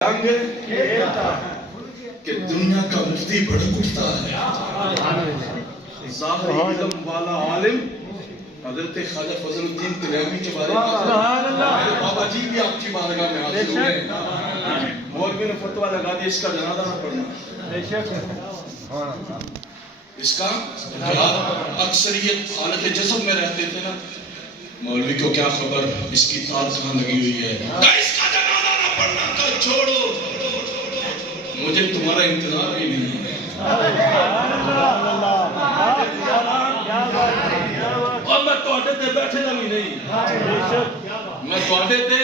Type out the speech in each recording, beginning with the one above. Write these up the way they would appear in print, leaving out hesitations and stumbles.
کہ دنیا کا مفتی بڑک اٹھتا ہے، ظاہری علم والا عالم حضرت خواجہ فضل الدین تلیمی کے بارے میں میرے بابا جی بھی آپ کی بارگاہ میں حاضر ہوئے ہیں۔ مولوی نے فتویٰ لگا دیا اس کا جنازہ نہ پڑھنا، اس کا اکثریت حالت جسد میں رہتے تھے نا، مولوی کو کیا خبر اس کی تار کہاں لگی ہوئی ہے، اس کا جنازہ نہ پڑھنا، کل چھوڑو، مجھے تمہارا انتظار بھی نہیں ہے۔ اور میں توڑے تے بیٹھے نہ بھی نہیں، میں توڑے تے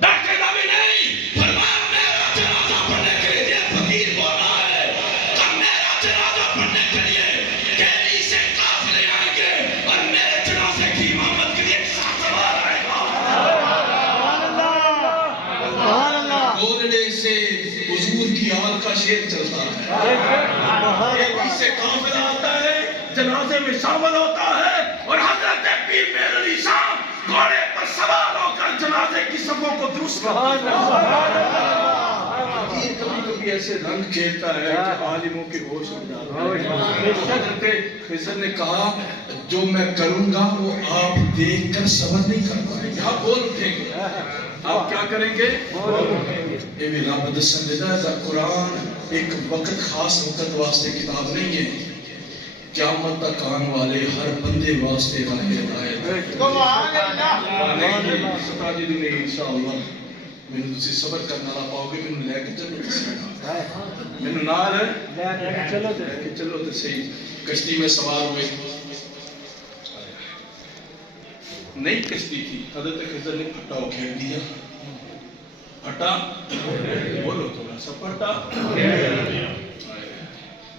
بیٹھے نہ بھی نہیں۔ فرمایا میرا جنازہ پڑھنے کے لیے فقیر بولا ہے کہ میرا جنازہ پڑھنے کے لیے کیلی سے قافلے آئیں گے اور میرے جنازے کی امامت کے لیے ایک ساتھ سوار آئے گا۔ گولڈے سے حضور کی آل کا شیر چلتا ہے، کیلی سے قافلہ آتا ہے، جنازے میں شامل ہوتا ہے، اور حضرت پیر میر علی شاہ گھوڑے پر سوار ہو کر جنازے کی صفوں کو درست کرتا ہے۔ یہ کبھی کبھی ایسے رنگ کھیلتا ہے کہ عالموں کے ہوش اڑ جاتے ہیں۔ حضرت خضر نے کہا جو میں کروں گا وہ آپ دیکھ کر صبر نہیں کر پائیں گے، آپ بول اٹھیں گے۔ آپ کیا کریں گے؟ اے میرا بدسندہ قرآن ایک وقت خاص وقت واسطے کتاب نہیں ہے، قیامت تک آن والے ہر بندے واسطے راہ ہدایت ہے۔ نہیں انشاءاللہ میں تسی صبر کرنا نہ پاؤ گے، میں لے کے چلو میں نال ہے لے کے چلو تو صحیح۔ کشتی میں سوار ہوئے، نئی کشتی تھی، حضرت خضر نے پھٹا کھیل دیا، پھٹا بولو تھوڑا سا پھٹا،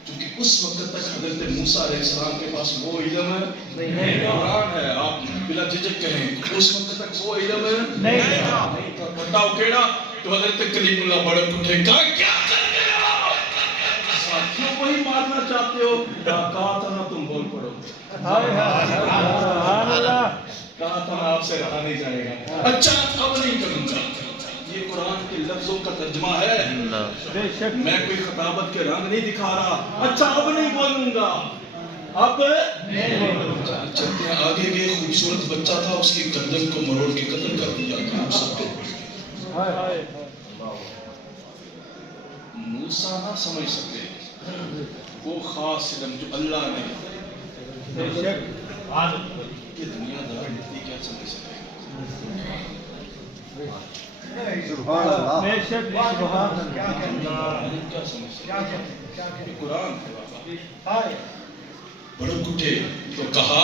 کیونکہ اس وقت تک حضرت موسیٰ علیہ السلام کے پاس وہ علم قرآن ہے، آپ بلا جھجک کہیں اس وقت تک وہ علم نہیں تھا۔ پھٹا اکھیڑا تو حضرت کلیم اللہ بڑک اٹھے، کہا کیا کر گئے ہو؟ ساتھیوں کو ہی مارنا چاہتے ہو؟ کہا تھا نا تم بول پڑو، کہا تھا نا آپ سے رہا نہیں جائے گا، اچھا اب نہیں کروں گا۔ یہ قرآن کے لفظوں کا ترجمہ ہے، میں کوئی خطابت کے رنگ نہیں دکھا رہا، اچھا اب نہیں بولوں گا، اب چلتے ہیں آگے گئے۔ خوبصورت بچہ تھا، اس کی گردن کو مروڑ کے قتل کر دیا گیا۔ موسیٰ نہ سمجھ سکے وہ خاص علم جو اللہ نے، کہ دنیا دار اتنی کیا سمجھ سکے۔ سبحان اللہ، کیا سمجھ سکے قرآن ہے بابا۔ بڑک اٹھے تو کہا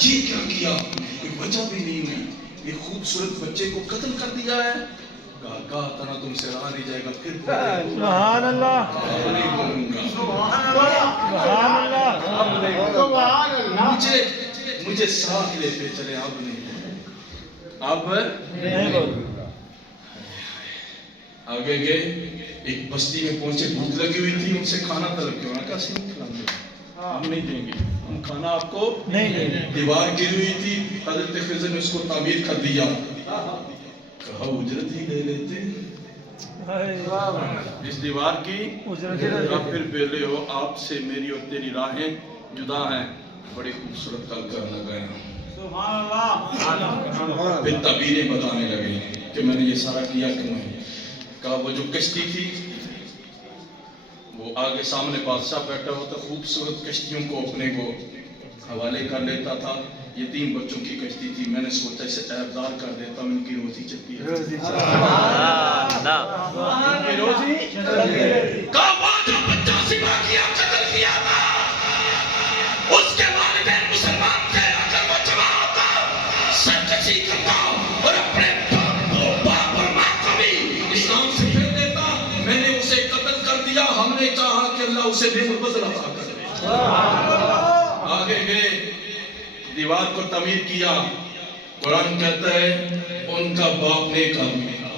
یہ کیا کیا، کوئی وجہ بھی نہیں ہوئی، یہ خوبصورت بچے کو قتل کر دیا ہے۔ کہا تھا تم سے رہا نہیں جائے گا، پھر سبحان اللہ، نہیں بولوں گا، سبحان اللہ، مجھے ساتھ لیتے چلے، اب نہیں اب نہیں بولوں گا۔ آگے گئے، ایک بستی میں پہنچے، بھوک لگی ہوئی تھی، ان سے کھانا طلب کیا، انہوں نے کہا سیم کھلاؤں گے، ہم نہیں دیں گے، ہم کھانا آپ کو نہیں دیں گے۔ دیوار گری ہوئی تھی، حضرت خضر نے اس کو تعمیر کر دیا، کہا اجرت ہی لے لیتے اس دیوار کی، آپ پھر بیلے ہو، آپ سے میری اور تیری راہیں جدا ہیں۔ بڑی خوبصورت کلکر لگایا، پھر تعبیریں بتانے لگے کہ میں نے یہ سارا کیا کیوں ہے۔ کہا وہ جو کشتی تھی، وہ آگے سامنے بادشاہ بیٹھا ہوتا، خوبصورت کشتیوں کو اپنے کو حوالے کر لیتا تھا، یہ 3 بچوں کی کشتی تھی، میں نے سوچا اسے عیبدار کر دیتا ہوں، ان کی روزی چلتی ہے، ان کی روزی کہا وہ جو بچہ سبا کیا قتل کیا تھا، اس کے والدین مسلمان تھے، اگر وہ جمع ہوتا سرکشی کرتا اور اپنے باپ اور ماں کو بھی اسلام سے پھیر دیتا، میں نے اسے قتل کر دیا، ہم نے چاہا کہ اللہ اسے بے بدل عطا کر دے۔ آگے گئے، دیوار کو تعمیر کیا، قرآن کہتا ہے ان کا باپ نیک آدمی تھا،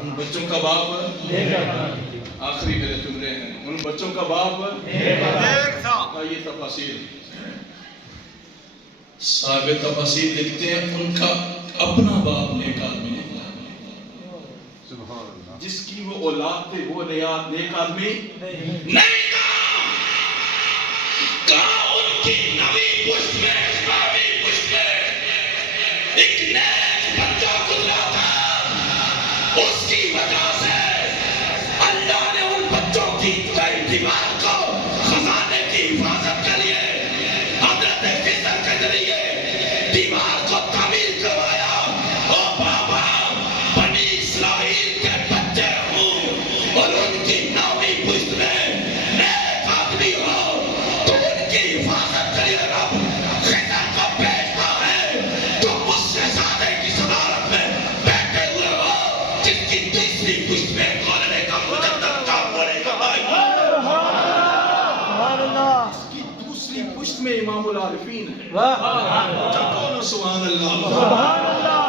ان بچوں کا باپ آخری میرے جملے ہیں، ان بچوں کا باپ نیک تھا۔ یہ تفاسیر صاحب تفاسیر لکھتے ہیں ان کا اپنا باپ نیک آدمی نہیں، جس کی وہ اولاد تھے وہ نیک آدمی نہیں تھا. کہا ان کی نوی پشت میں ایک نیک بچہ گزرا تھا. اس کی وجہ سے اللہ نے ان بچوں کی دیوار کو خزانے کی حفاظت کے لیے حضرت خضر کے ذریعے دیوار کو تعمیر کروایا. او بابا بنی اسرائیل کے بچے ہوں اور ان کی نوی پشت میں نیک آدمی ہو تو ان کی حفاظت کے لیے رب خضر کو بھیجتا ہے. تو اس شہزادے کی صدارت میں بیٹھے ہوئے ہو جس کی تیسری پشت میں کھولنے کا مجدد کام ہونے کا بھائی اس کی دوسری پشت میں امام العارفین ہے. سبحان اللہ.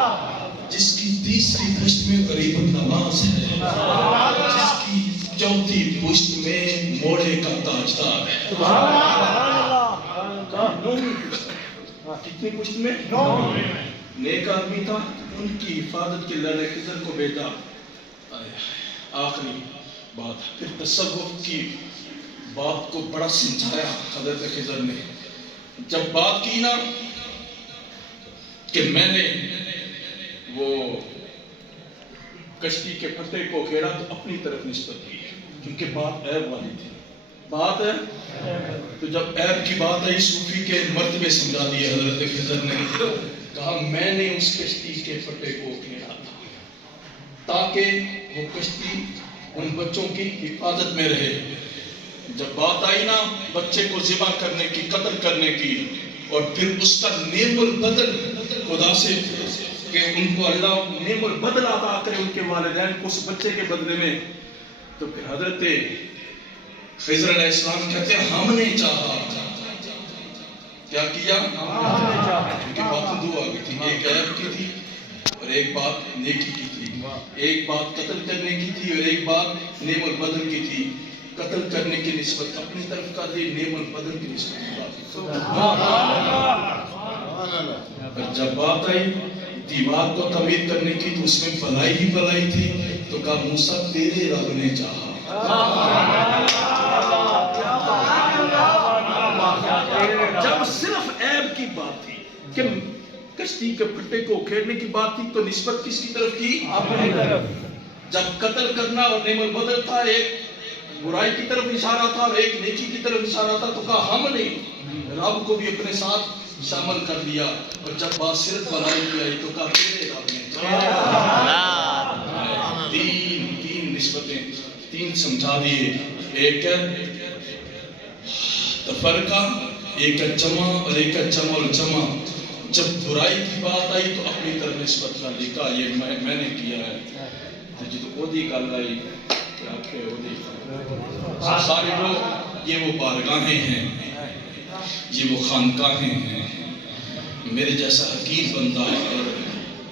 جس کی تیسری پشت میں غریب النواز ہے. جس کی چوتھی پشت میں موڑے کا تاجدار ہے. کتنی پشت میں؟ نیک آدمی تھا. ان کی حفاظت کے لیے خضر کو بھیجا. آخری بات پھر تصوف کی بات کو بڑا سمجھایا حضرت خضر نے. جب بات کی نا کہ میں نے وہ کشتی کے پھٹے کو کھیڑا تو اپنی طرف نسبت کی کیونکہ بات عیب والی تھی. بات ہے تو جب عیب کی بات آئی صوفی کے مرتبے سمجھا دیے حضرت خضر نے. کہا میں نے اس کشتی کے پھٹے کو کھیڑا تھا تاکہ وہ کشتی ان بچوں کی حفاظت میں رہے. جب بات آئی نا بچے کو ذبح کرنے کی قتل کرنے کی اور پھر اس کا نعم البدل خدا سے کہ ان کو اللہ نعم البدل عطا کرے ان کے والدین کو اس بچے کے بدلے میں. تو پھر حضرت خضر علیہ السلام کہتے ہیں ہم نے چاہا. کیا کیا؟ ان کی باتیں دو آگئی تھی. ایک عیب کی تھی اور ایک بات نیکی کی تھی. ایک بات قتل کرنے کی تھی اور ایک بات نعم البدل کی تھی. قتل کرنے کی نسبت اپنی طرف کا دی, نعم البدل کی نسبت اور جب بات آئی دیوار کو تعمیر کرنے کی تو اس میں بلائی ہی بلائی تھی. تو کہا موسیٰ تیرے رب نے چاہا. جب صرف عیب کی بات تھی کہ کشتی کے پھٹے کو کھیڑنے کی بات تھی تو نسبت کس کی طرف کی؟ اپنی طرف. جب قتل کرنا اور نعم البدل تھا ایک برائی کی طرف اشارہ تھا اور ایک نیکی کی طرف اشارہ تھا. تو کہا ہم نے رب کو بھی اپنے ساتھ شامل کر لیا. اور جب بات صرف بلائی کی آئی تو کہا تیرے رب نے تین نسبتیں تین سمجھا دیے. ایک ہے تفرقہ, ایک ہے جمع اور ایک ہے جمع الجمع. جب برائی کی بات آئی تو اپنی طرف نسبت کر لی. کہا یہ میں نے کیا ہے. جی تو وہ دی گل آئی سارے لوگ یہ وہ بارگاہیں ہیں, یہ وہ خانقاہیں ہیں. میرے جیسا حقیر بندہ اور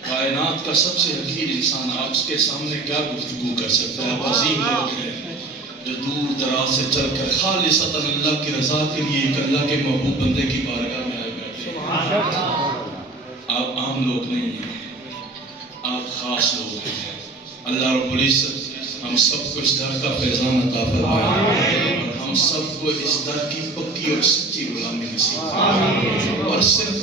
کائنات کا سب سے حقیر انسان آپ کے سامنے کیا گفتگو کر سکتا ہے. عظیم لوگ ہیں جو دور دراز سے چل کر خالصتاً اللہ کی رضا کے لیے ایک اللہ کے محبوب بندے کی بارگاہ میں آئے بیٹھے. آپ عام لوگ نہیں ہیں, آپ خاص لوگ ہیں. اللہ رب العزت ہم سب کو اس در کا فیضان عطا فرمائے اور ہم سب کو اس در کی پکی اور سچی غلامی نصیب فرمائے. اور صرف